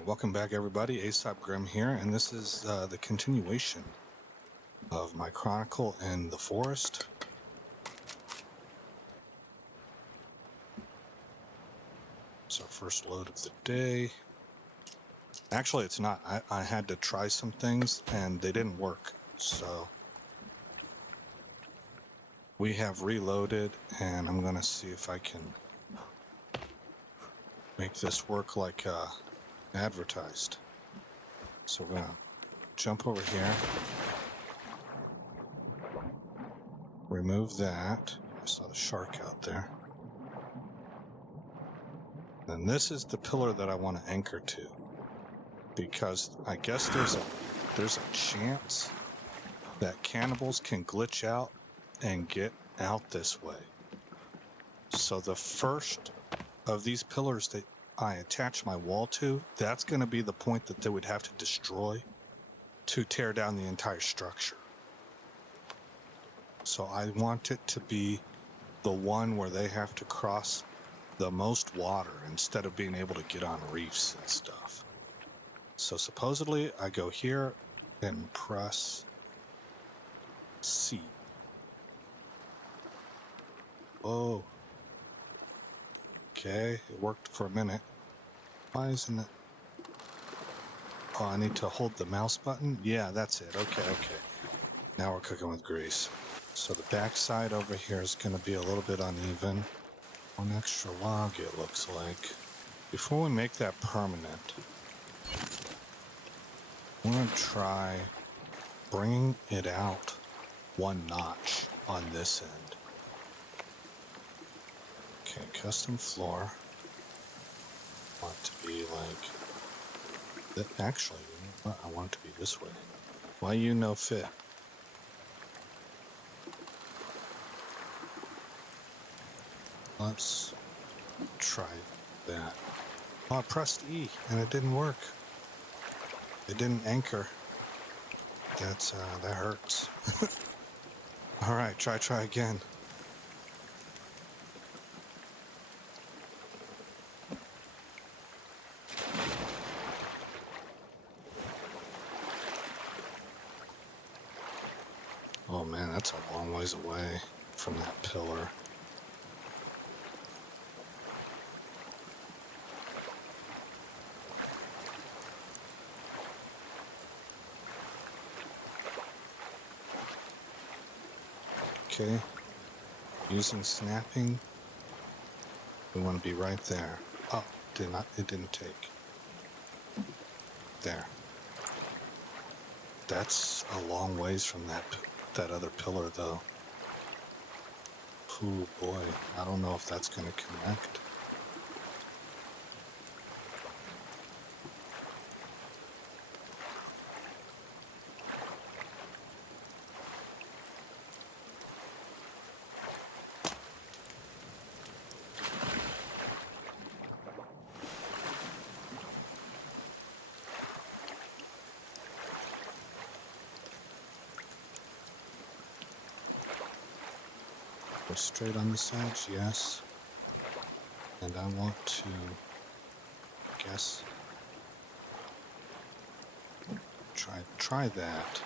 Alright, welcome back everybody. Aesop Grim here, and this is the continuation of my chronicle in the forest. It's our first load of the day. Actually, it's not. I had to try some things, and they didn't work. So, we have reloaded, and I'm going to see if I can make this work like advertised. So we're going to jump over here. Remove that. I saw the shark out there. And this is the pillar that I want to anchor to, because I guess there's a chance that cannibals can glitch out and get out this way. So the first of these pillars that I attach my wall to, that's going to be the point that they would have to destroy to tear down the entire structure. So I want it to be the one where they have to cross the most water instead of being able to get on reefs and stuff. So supposedly I go here and press C. Oh. Okay, it worked for a minute. Why isn't it? Oh, I need to hold the mouse button? Yeah, that's it. Okay. Now we're cooking with grease. So the back side over here is going to be a little bit uneven. One extra log, it looks like. Before we make that permanent, I'm going to try bringing it out one notch on this end. Okay, custom floor. I want it to be like that. Actually, you know what? I want it to be this way. Why you no fit? Let's try that. Oh, I pressed E and it didn't work. It didn't anchor. That hurts. All right, try again. Oh man, that's a long ways away from that pillar. Okay, using snapping, we want to be right there. Oh, it didn't take. There. That's a long ways from that other pillar though. Oh boy, I don't know if that's going to connect. Go straight on this edge, yes. And I want to, guess, try that.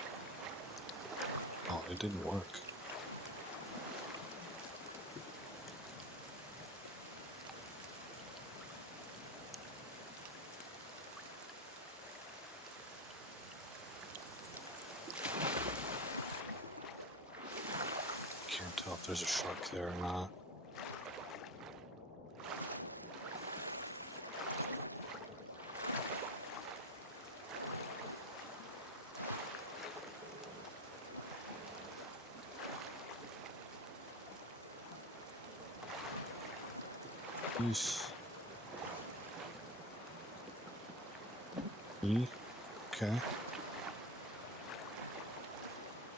Oh, it didn't work. Can't tell if there's a shark there or not. Yeesh. E? Okay.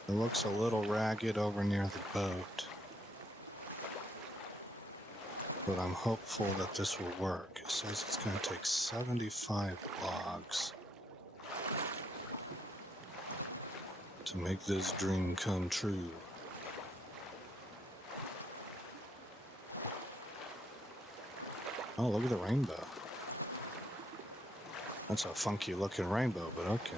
It looks a little ragged over near the boat, but I'm hopeful that this will work. It says it's going to take 75 logs to make this dream come true. Oh, look at the rainbow. That's a funky looking rainbow, but okay.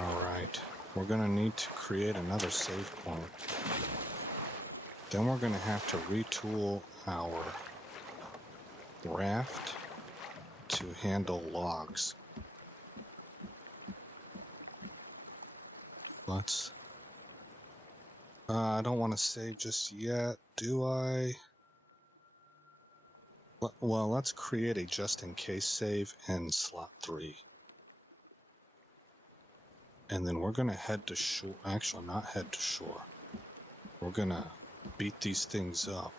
Alright, we're going to need to create another save point. Then we're going to have to retool our raft to handle logs. I don't want to save just yet, do I? Well, let's create a just-in-case save in slot 3. And then we're going to head to shore. Actually, not head to shore. We're going to beat these things up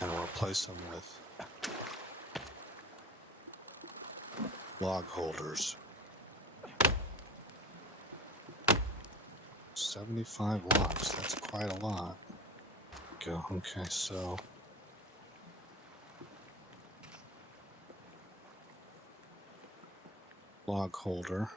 and replace them with log holders. 75 logs, that's quite a lot. Go, okay, so log holder.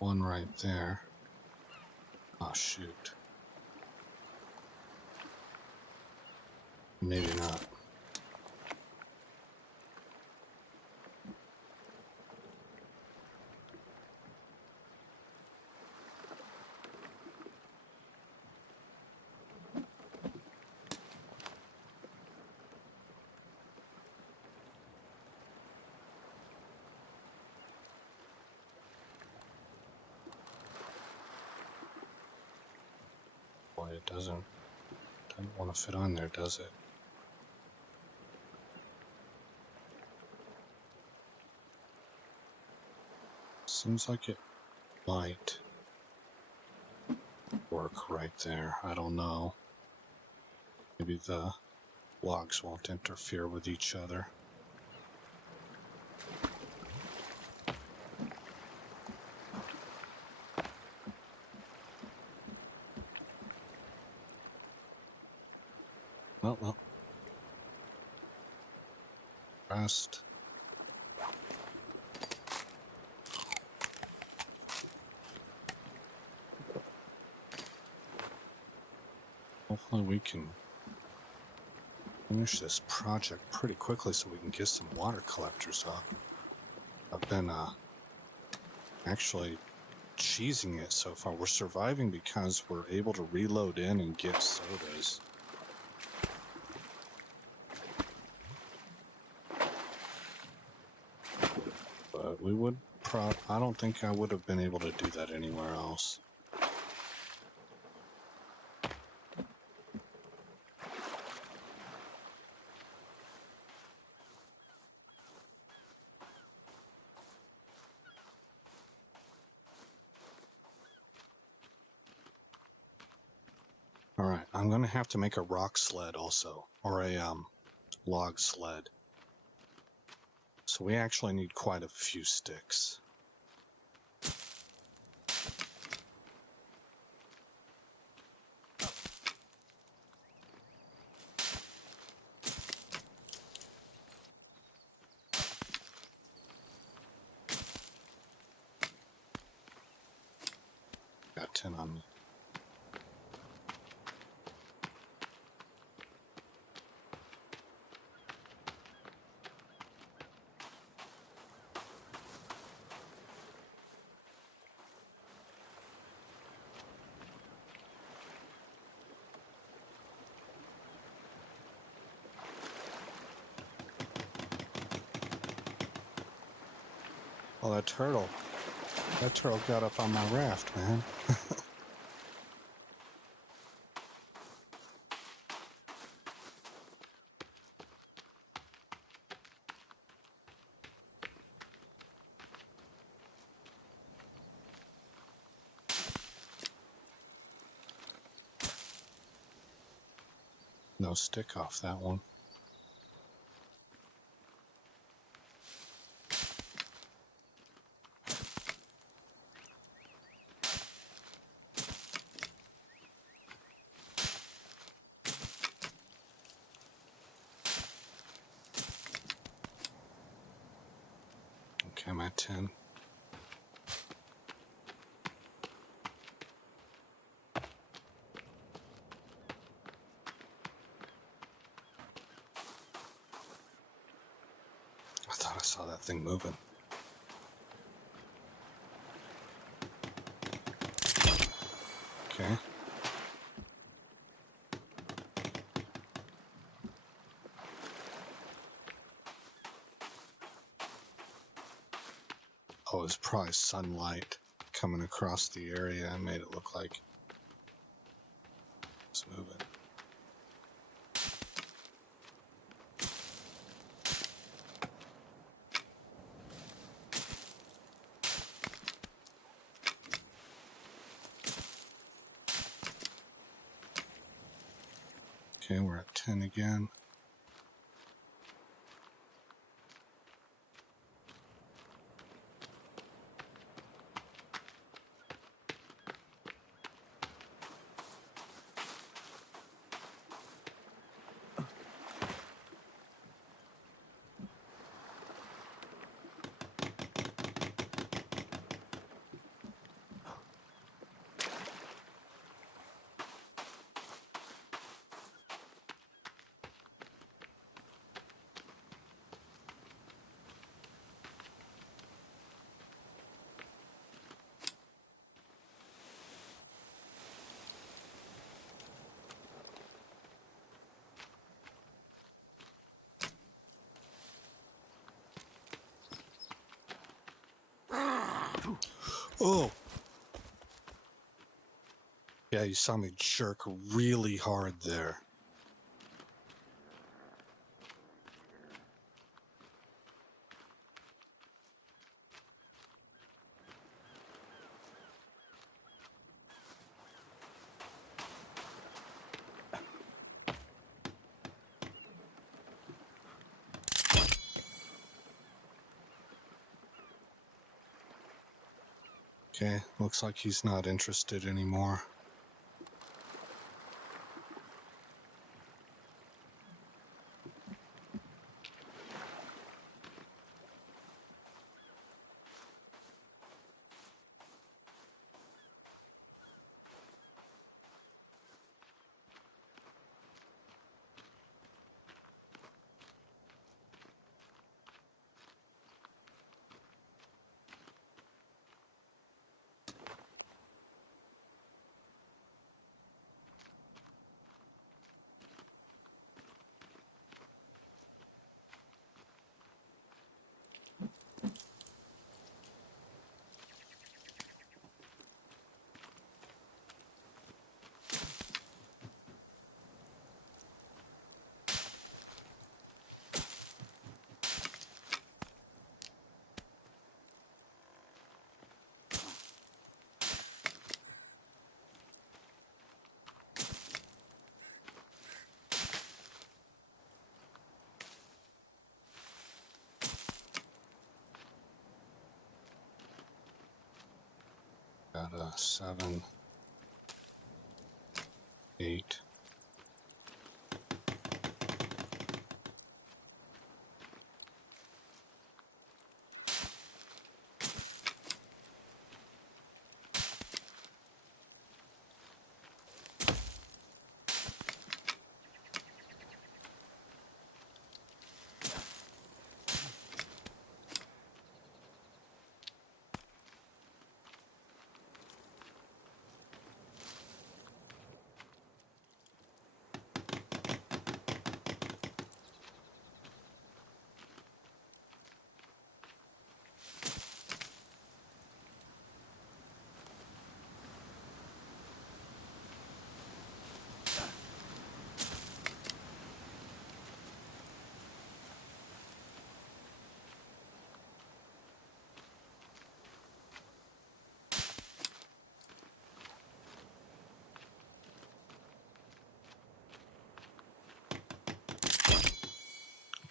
One right there. Oh, shoot. Maybe not. Boy, it doesn't want to fit on there, does it? Seems like it might work right there. I don't know. Maybe the logs won't interfere with each other. Well. Rest. Hopefully we can finish this project pretty quickly so we can get some water collectors up. I've been actually cheesing it so far. We're surviving because we're able to reload in and get sodas. But we would I don't think I would have been able to do that anywhere else. Alright, I'm going to have to make a rock sled also, or a log sled. So we actually need quite a few sticks. Got 10 on me. Oh, that turtle got up on my raft, man. No stick off that one. I'm at 10. I thought I saw that thing moving. Okay. Oh, it's probably sunlight coming across the area and made it look like it's moving. Okay, we're at 10 again. Oh! Yeah, you saw me jerk really hard there. Okay, looks like he's not interested anymore. Got a 7, 8.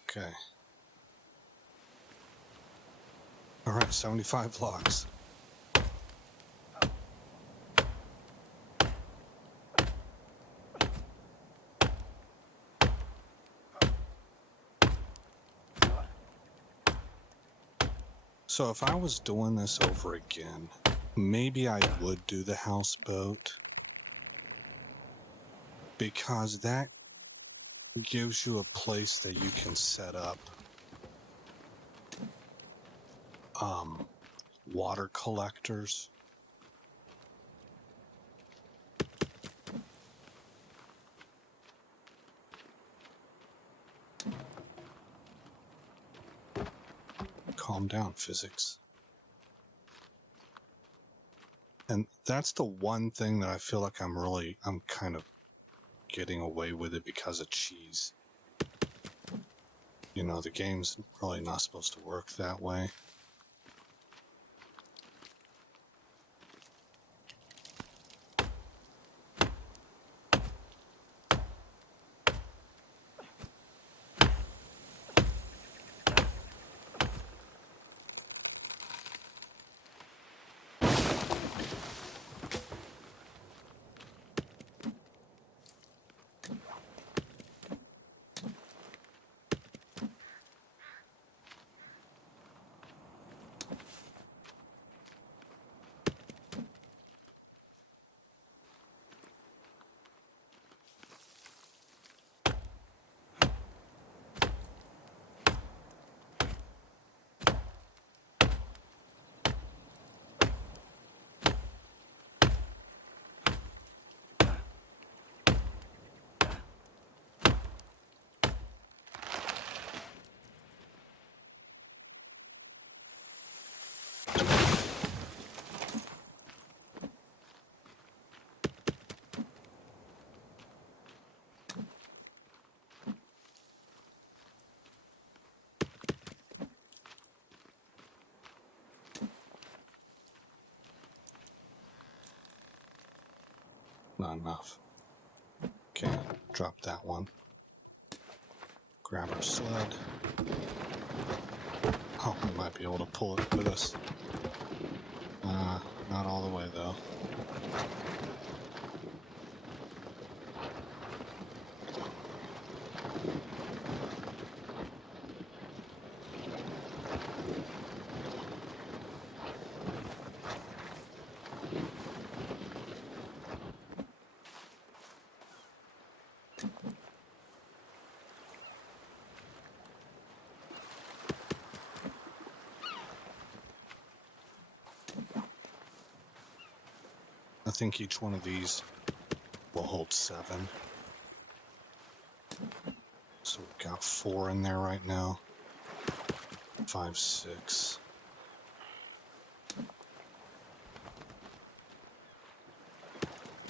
Okay. All right, 75 logs. So if I was doing this over again, maybe I would do the houseboat, because that gives you a place that you can set up water collectors. Calm down, physics. And that's the one thing that I feel like I'm kind of getting away with it because of cheese. You know, the game's really not supposed to work that way. Not enough. Okay, drop that one. Grab our sled. Oh, we might be able to pull it with us. Not all the way though. I think each one of these will hold 7. So we've got 4 in there right now. 5, 6.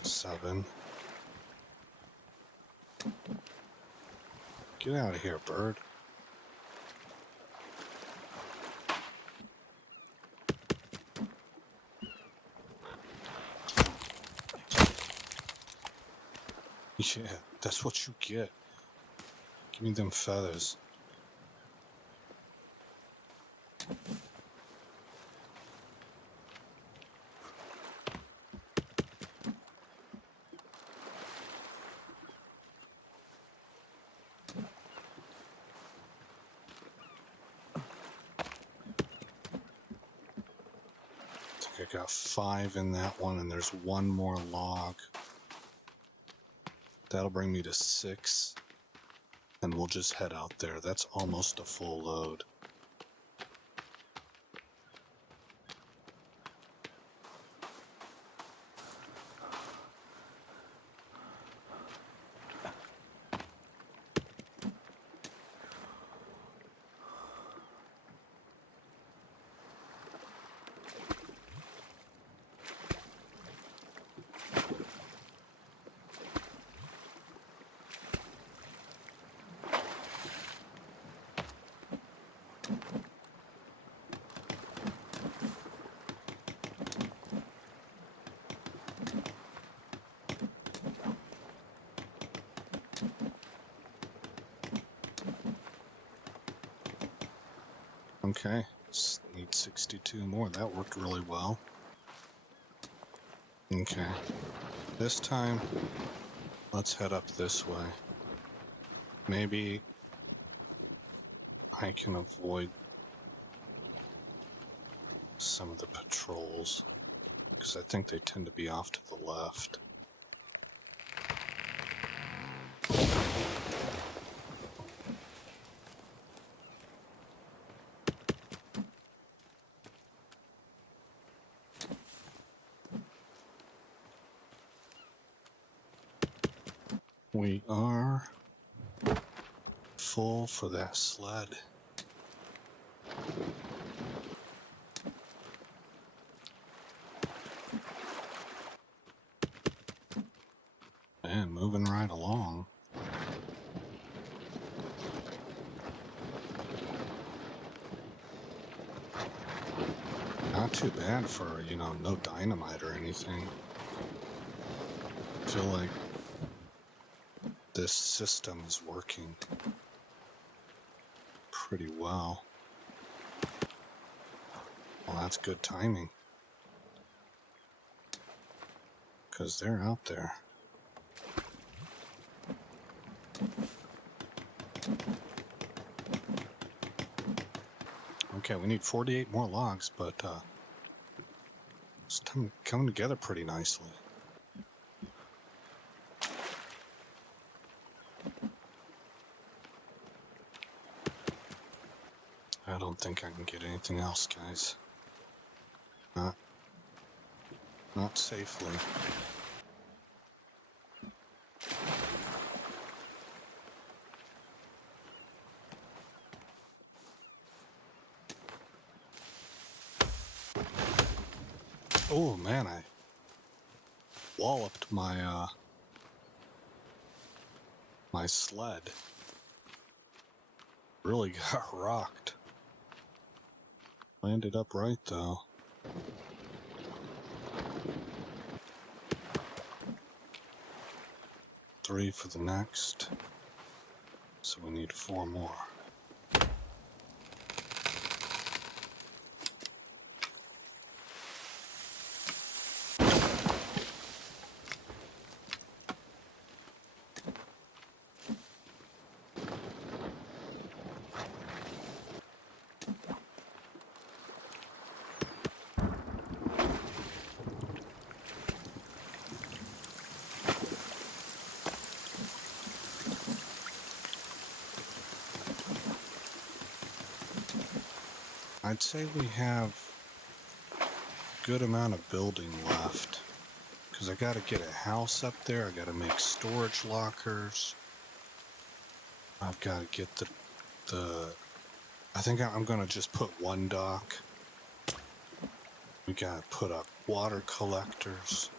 Seven. Get out of here, bird. Yeah, that's what you get. Give me them feathers. I think I got 5 in that one, and there's 1 more log. That'll bring me to 6, and we'll just head out there. That's almost a full load. Okay, need 62 more. That worked really well. Okay, this time, let's head up this way. Maybe I can avoid some of the patrols, because I think they tend to be off to the left. We are full for that sled. And moving right along. Not too bad for, no dynamite or anything. I feel like this system is working pretty well. Well, that's good timing, because they're out there. Okay, we need 48 more logs, but it's coming together pretty nicely. I don't think I can get anything else, guys. Not safely. Oh man, I walloped my my sled. Really got rocked. Landed upright though. Three for the next. So we need 4 more. I'd say we have a good amount of building left, because I got to get a house up there. I got to make storage lockers. I've got to get the I think I'm going to just put one dock. We got to put up water collectors.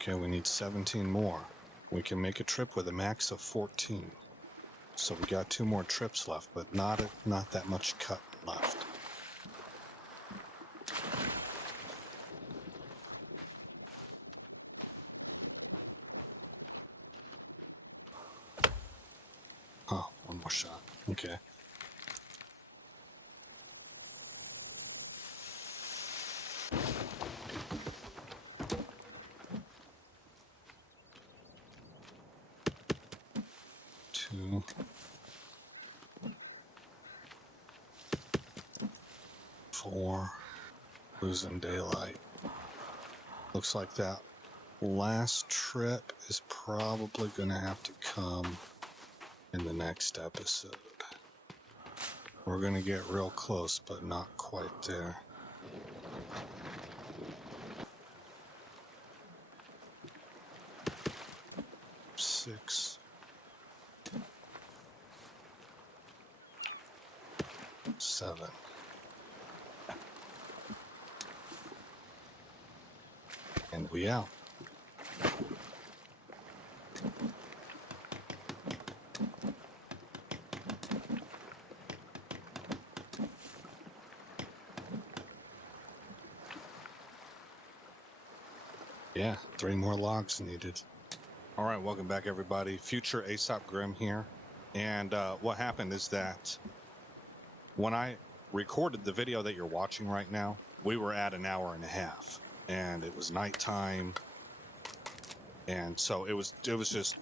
Okay, we need 17 more. We can make a trip with a max of 14. So we got 2 more trips left, but not that much cut left. Oh, 1 more shot. Okay. Two. 4. Losing daylight. Looks like that last trip is probably going to have to come in the next episode. We're going to get real close, but not quite there. Six. 7. And we out. Yeah, 3 more logs needed. All right, welcome back, everybody. Future Aesop Grim here. And what happened is that when I recorded the video that you're watching right now, we were at 1.5 hours, and it was nighttime, and so it was just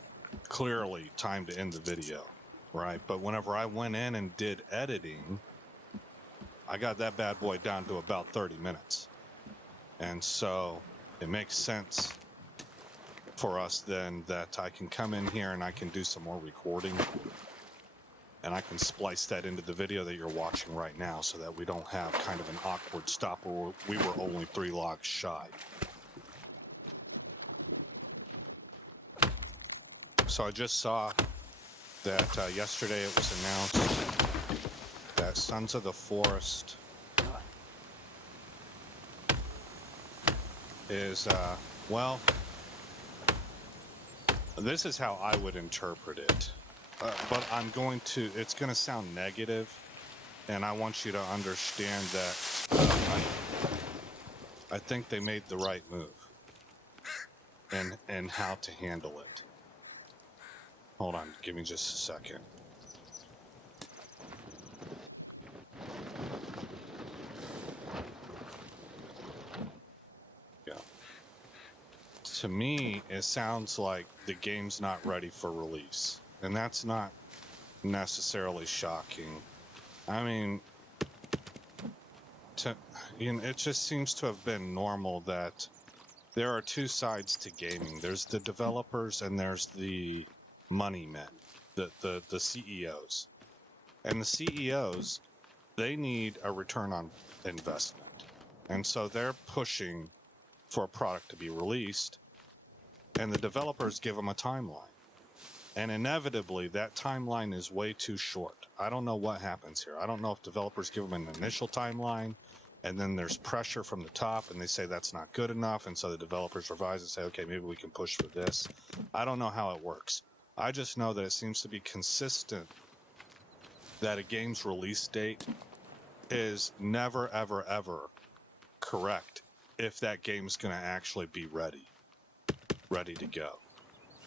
clearly time to end the video, right? But whenever I went in and did editing, I got that bad boy down to about 30 minutes. And so it makes sense for us then that I can come in here and I can do some more recording, and I can splice that into the video that you're watching right now so that we don't have kind of an awkward stop where we were only 3 logs shy. So I just saw that yesterday it was announced that Sons of the Forest is, well, this is how I would interpret it. But it's going to sound negative, and I want you to understand that I think they made the right move and how to handle it. Hold on, give me just a second. Yeah. To me, it sounds like the game's not ready for release, and that's not necessarily shocking. I mean, it just seems to have been normal that there are 2 sides to gaming. There's the developers and there's the money men, the CEOs. And the CEOs, they need a return on investment. And so they're pushing for a product to be released, and the developers give them a timeline. And inevitably, that timeline is way too short. I don't know what happens here. I don't know if developers give them an initial timeline, and then there's pressure from the top, and they say that's not good enough, and so the developers revise and say, okay, maybe we can push for this. I don't know how it works. I just know that it seems to be consistent that a game's release date is never, ever, ever correct if that game's going to actually be ready to go.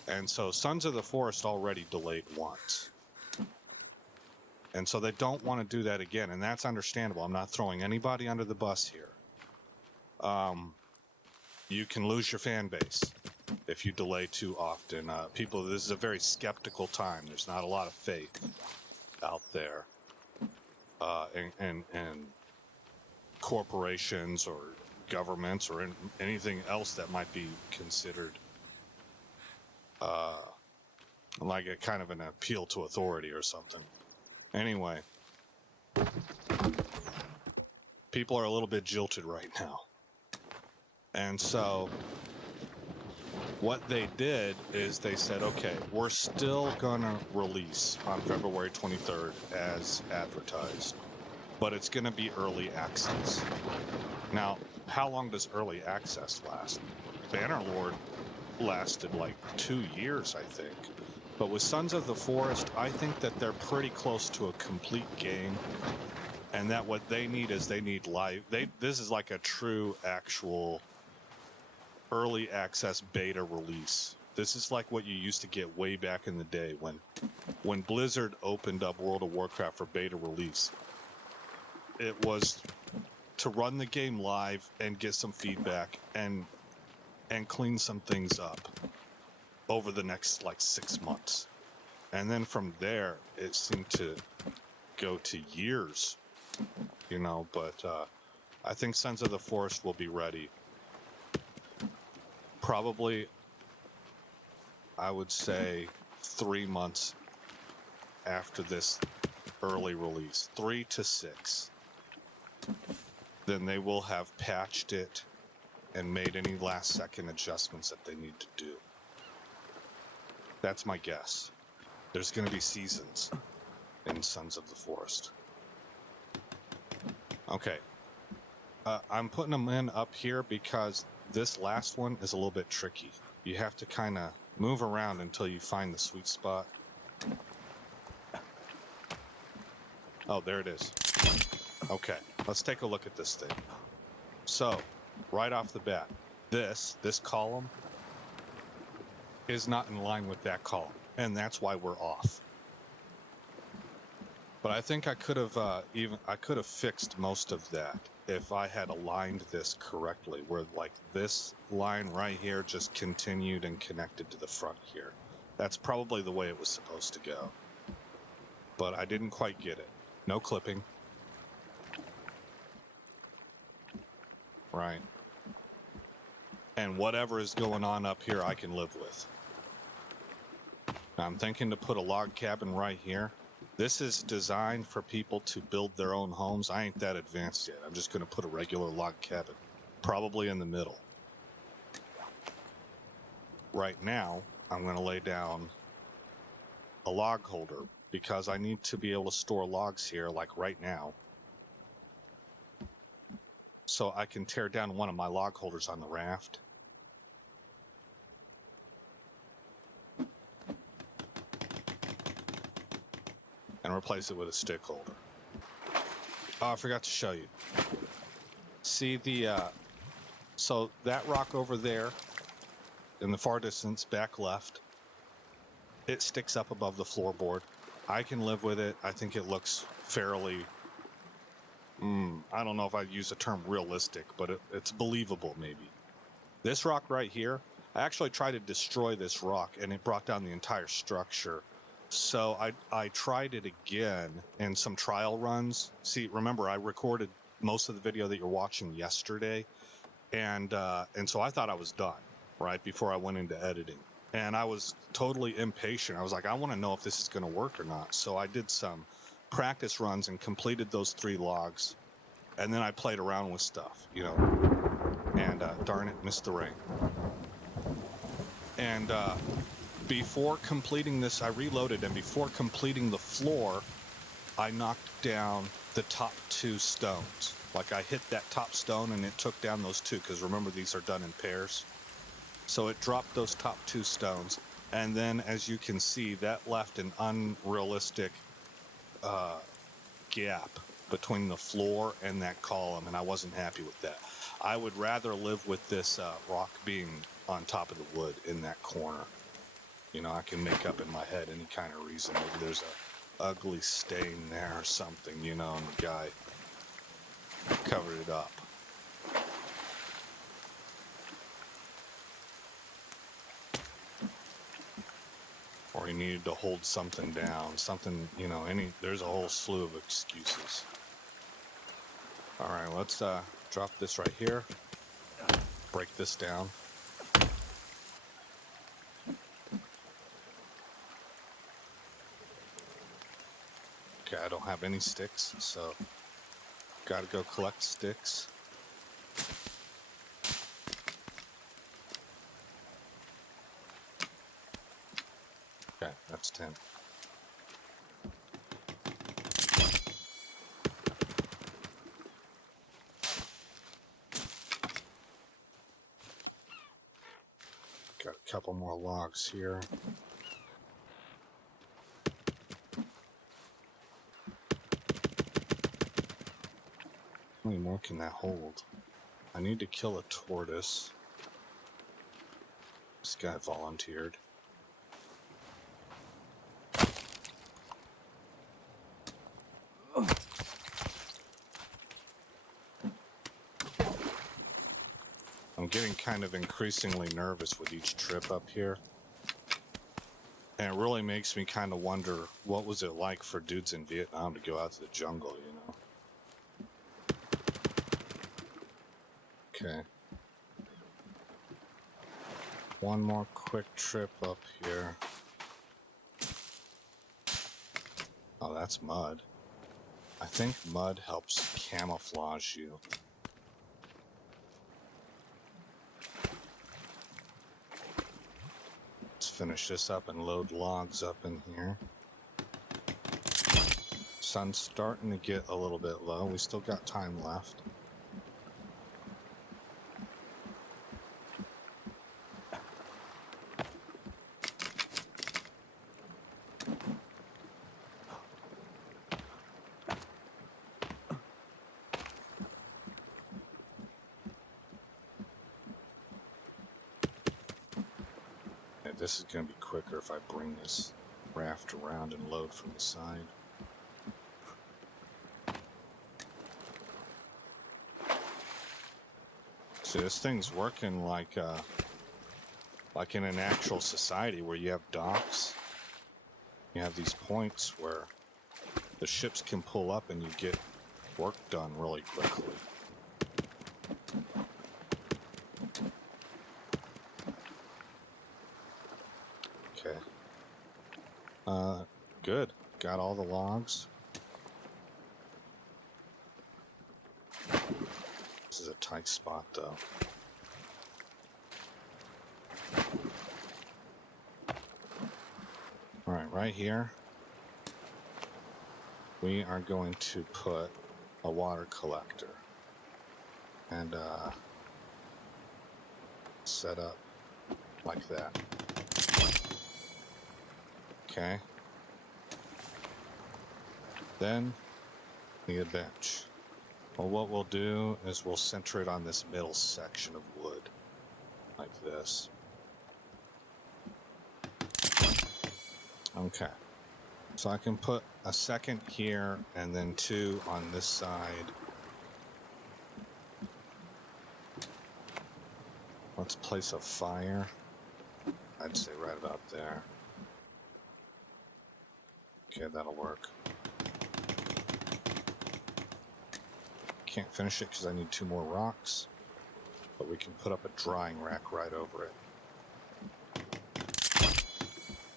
And so Sons of the Forest already delayed once. And so they don't want to do that again, and that's understandable. I'm not throwing anybody under the bus here. You can lose your fan base if you delay too often. This is a very skeptical time. There's not a lot of faith out there. And corporations or governments or anything else that might be considered like a kind of an appeal to authority or something. Anyway, people are a little bit jilted right now. And so what they did is they said, okay, we're still going to release on February 23rd as advertised, but it's going to be early access. Now, how long does early access last? Bannerlord lasted like 2 years, I think. But with Sons of the Forest, I think that they're pretty close to a complete game, and that what they need is they need live. This is like a true, actual early access beta release. This is like what you used to get way back in the day when Blizzard opened up World of Warcraft for beta release. It was to run the game live and get some feedback and clean some things up over the next like 6 months. And then from there, it seemed to go to years, but I think Sons of the Forest will be ready. Probably, I would say 3 months after this early release, 3 to 6. Then they will have patched it and made any last second adjustments that they need to do. That's my guess. There's going to be seasons in Sons of the Forest. Okay. I'm putting them in up here because this last one is a little bit tricky. You have to kind of move around until you find the sweet spot. Oh, there it is. Okay, let's take a look at this thing. So, right off the bat, this column is not in line with that column, and that's why we're off. But I think I could have fixed most of that if I had aligned this correctly, where like this line right here just continued and connected to the front here. That's probably the way it was supposed to go. But I didn't quite get it. No clipping. Right. And whatever is going on up here, I can live with. Now, I'm thinking to put a log cabin right here. This is designed for people to build their own homes. I ain't that advanced yet. I'm just going to put a regular log cabin, probably in the middle. Right now, I'm going to lay down a log holder because I need to be able to store logs here like right now. So I can tear down one of my log holders on the raft. And replace it with a stick holder. Oh, I forgot to show you. See so that rock over there in the far distance, back left, it sticks up above the floorboard. I can live with it. I think it looks fairly, I don't know if I'd use the term realistic, but it's believable maybe. This rock right here, I actually tried to destroy this rock and it brought down the entire structure. So I tried it again in some trial runs. See, remember I recorded most of the video that you're watching yesterday, and so I thought I was done right before I went into editing, and I was totally impatient. I was like, I want to know if this is going to work or not. So I did some practice runs and completed those 3 logs, and then I played around with stuff, you know, and darn it, missed the rain. And before completing this, I reloaded, and before completing the floor, I knocked down the top 2 stones. Like I hit that top stone and it took down those 2, because remember these are done in pairs. So it dropped those top 2 stones, and then as you can see, that left an unrealistic gap between the floor and that column, and I wasn't happy with that. I would rather live with this rock being on top of the wood in that corner. You know, I can make up in my head any kind of reason. Maybe there's a ugly stain there or something, you know, and the guy covered it up. Or he needed to hold something down, something, you know, there's a whole slew of excuses. All right, let's drop this right here, break this down. Okay, I don't have any sticks, so gotta go collect sticks. Okay, that's 10. Got a couple more logs here. How many more can that hold? I need to kill a tortoise. This guy volunteered. I'm getting kind of increasingly nervous with each trip up here. And it really makes me kind of wonder, what was it like for dudes in Vietnam to go out to the jungle, you know? Okay. One more quick trip up here. Oh, that's mud. I think mud helps camouflage you. Let's finish this up and load logs up in here. Sun's starting to get a little bit low. We still got time left. this is going to be quicker if I bring this raft around and load from the side. See, this thing's working like in an actual society where you have docks. You have these points where the ships can pull up and you get work done really quickly. Okay. Good. Got all the logs. This is a tight spot, though. Alright, right here, we are going to put a water collector and set up like that. Okay. Then, need a bench. Well, what we'll do is we'll center it on this middle section of wood, like this. Okay. So I can put a second here and then 2 on this side. Let's place a fire. I'd say right about there. Okay, that'll work. Can't finish it because I need 2 more rocks, but we can put up a drying rack right over it.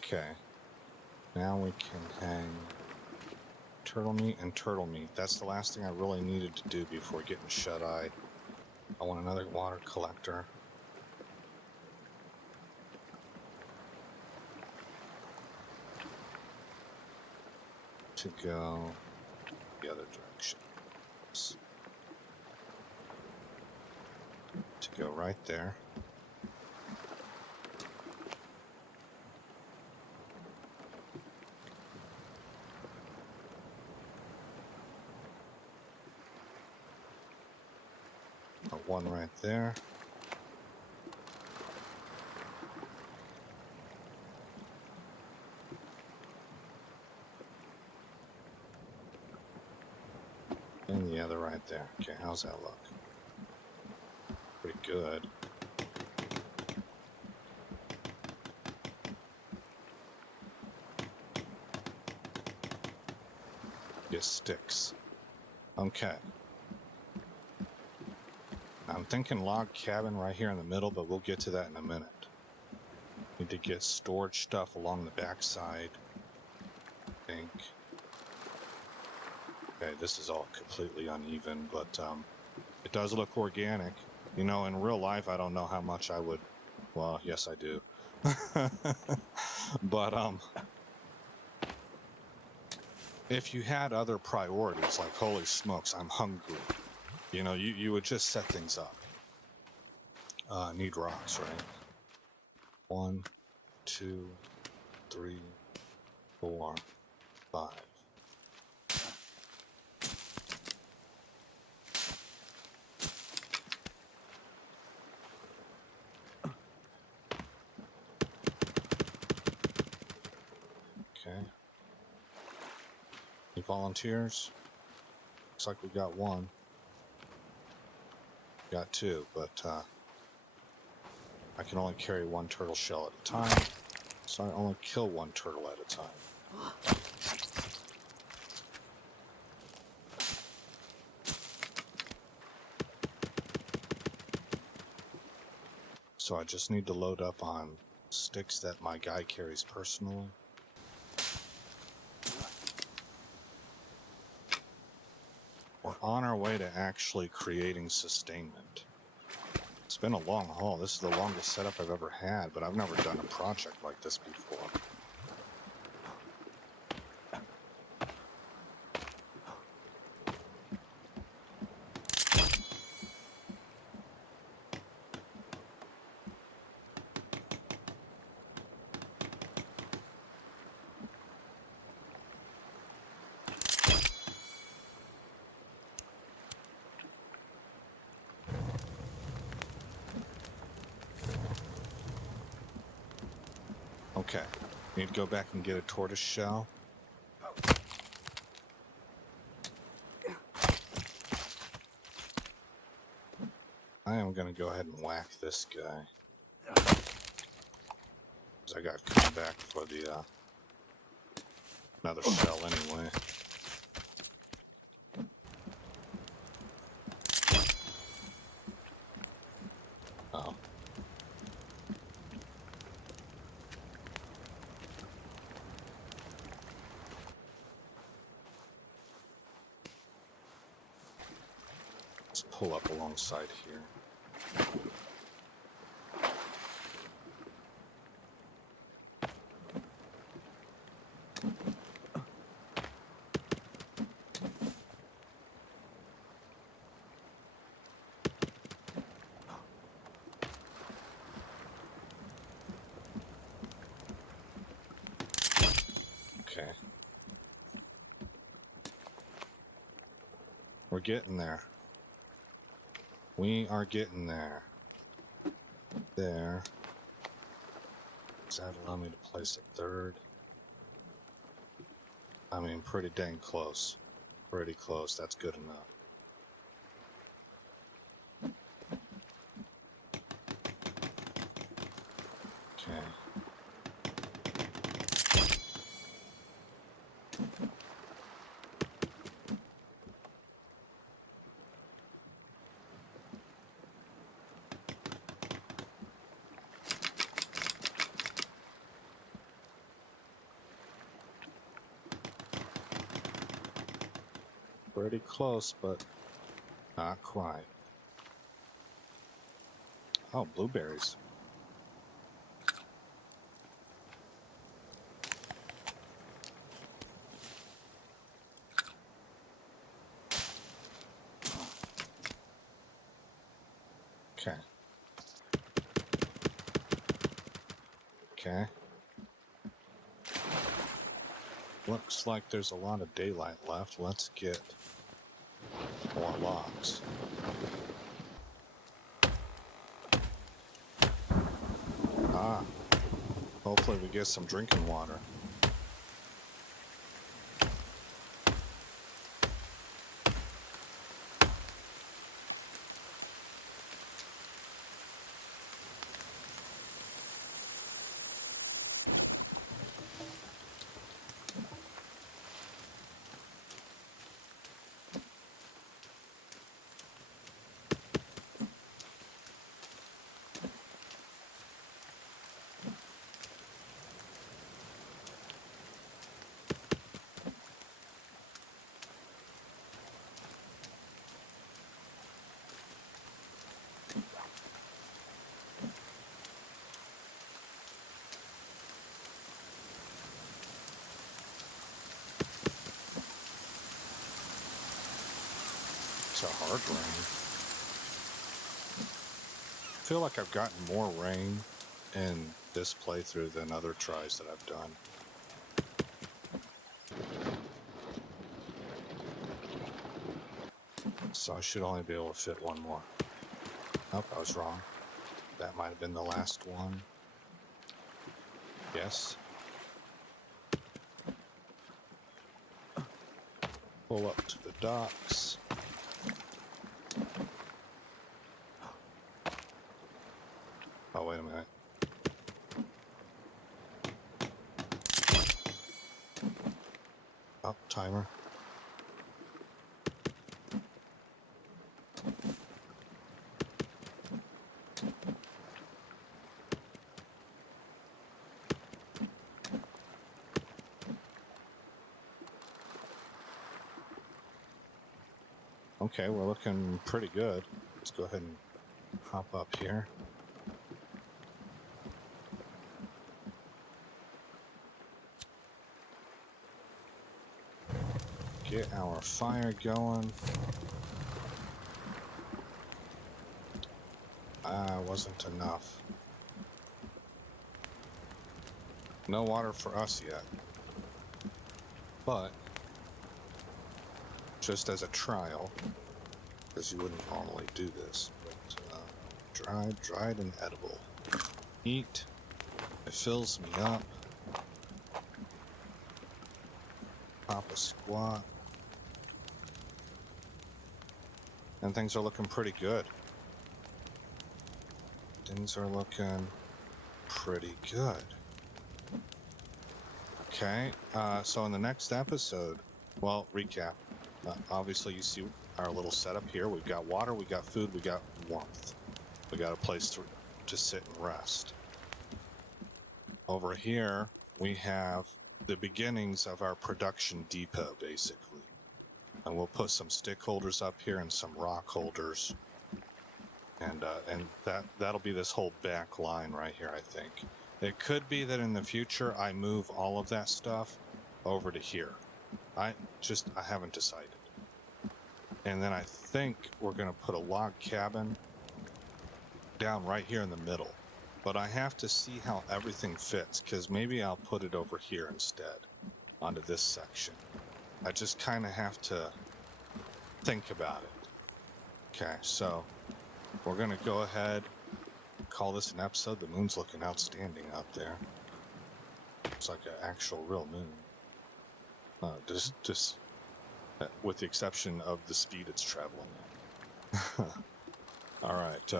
Okay. Now we can hang turtle meat and turtle meat. That's the last thing I really needed to do before getting shut-eyed. I want another water collector. To go the other direction. To go right there. One right there. And the other right there. Okay, how's that look? Pretty good. It sticks. Okay. I'm thinking log cabin right here in the middle, but we'll get to that in a minute. Need to get storage stuff along the backside. I think. Okay, this is all completely uneven, but it does look organic. You know, in real life, I don't know how much I would. Well, yes, I do. But if you had other priorities, like holy smokes, I'm hungry. You know, you would just set things up. Need rocks, right? 1, 2, 3, 4, 5. Okay. Any volunteers? Looks like we got 1. Got 2, but I can only carry 1 turtle shell at a time, so I only kill 1 turtle at a time. So I just need to load up on sticks that my guy carries personally. We're on our way to actually creating sustainment. It's been a long haul. This is the longest setup I've ever had, but I've never done a project like this before. Okay. Need to go back and get a tortoise shell. I am going to go ahead and whack this guy. Because I got to come back for the another shell anyway. Oh. Let's pull up alongside here. Okay. We're getting there. We are getting there. There. Does that allow me to place a third? I mean, pretty dang close. Pretty close. That's good enough. Okay. Pretty close, but not quite. Oh, blueberries. Okay. Okay. Looks like there's a lot of daylight left. Let's get more logs. Ah. Hopefully we get some drinking water. It's a hard rain. I feel like I've gotten more rain in this playthrough than other tries that I've done. So I should only be able to fit one more. Nope, I was wrong. That might have been the last one. Yes. Pull up to the docks. Oh, wait a minute. Oh, timer. Okay, we're looking pretty good. Let's go ahead and hop up here. Get our fire going. Wasn't enough. No water for us yet. But, just as a trial, because you wouldn't normally do this, but dried and edible. Eat It fills me up. Pop a squat. And things are looking pretty good. Things are looking pretty good. Okay, so in the next episode, well, recap. Obviously, you see our little setup here. We've got water, we got food, we got warmth. We got a place to sit and rest. Over here, we have the beginnings of our production depot, basically. And we'll put some stick holders up here and some rock holders. And that'll be this whole back line right here, I think. It could be that in the future I move all of that stuff over to here. I haven't decided. And then I think we're going to put a log cabin down right here in the middle. But I have to see how everything fits, because maybe I'll put it over here instead, onto this section. I just kind of have to think about it. Okay, so we're going to go ahead, call this an episode. The moon's looking outstanding out there. It's like an actual real moon. Just with the exception of the speed it's traveling at. All right,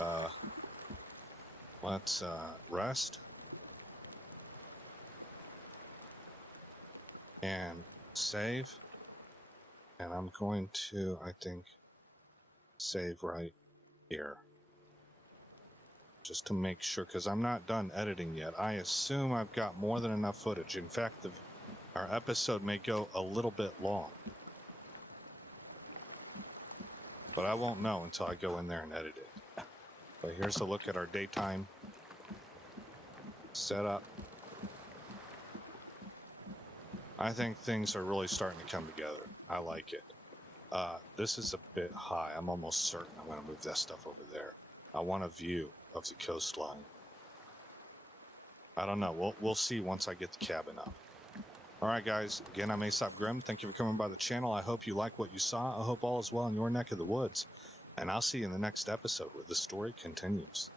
let's rest and save. And I'm going to, I think, save right here. Just to make sure, because I'm not done editing yet. I assume I've got more than enough footage. In fact, our episode may go a little bit long. But I won't know until I go in there and edit it. But here's a look at our daytime setup. I think things are really starting to come together. I like it. This is a bit high. I'm almost certain I'm going to move that stuff over there. I want a view of the coastline. I don't know. We'll see once I get the cabin up. All right, guys. Again, I'm Aesop Grimm. Thank you for coming by the channel. I hope you like what you saw. I hope all is well in your neck of the woods. And I'll see you in the next episode where the story continues.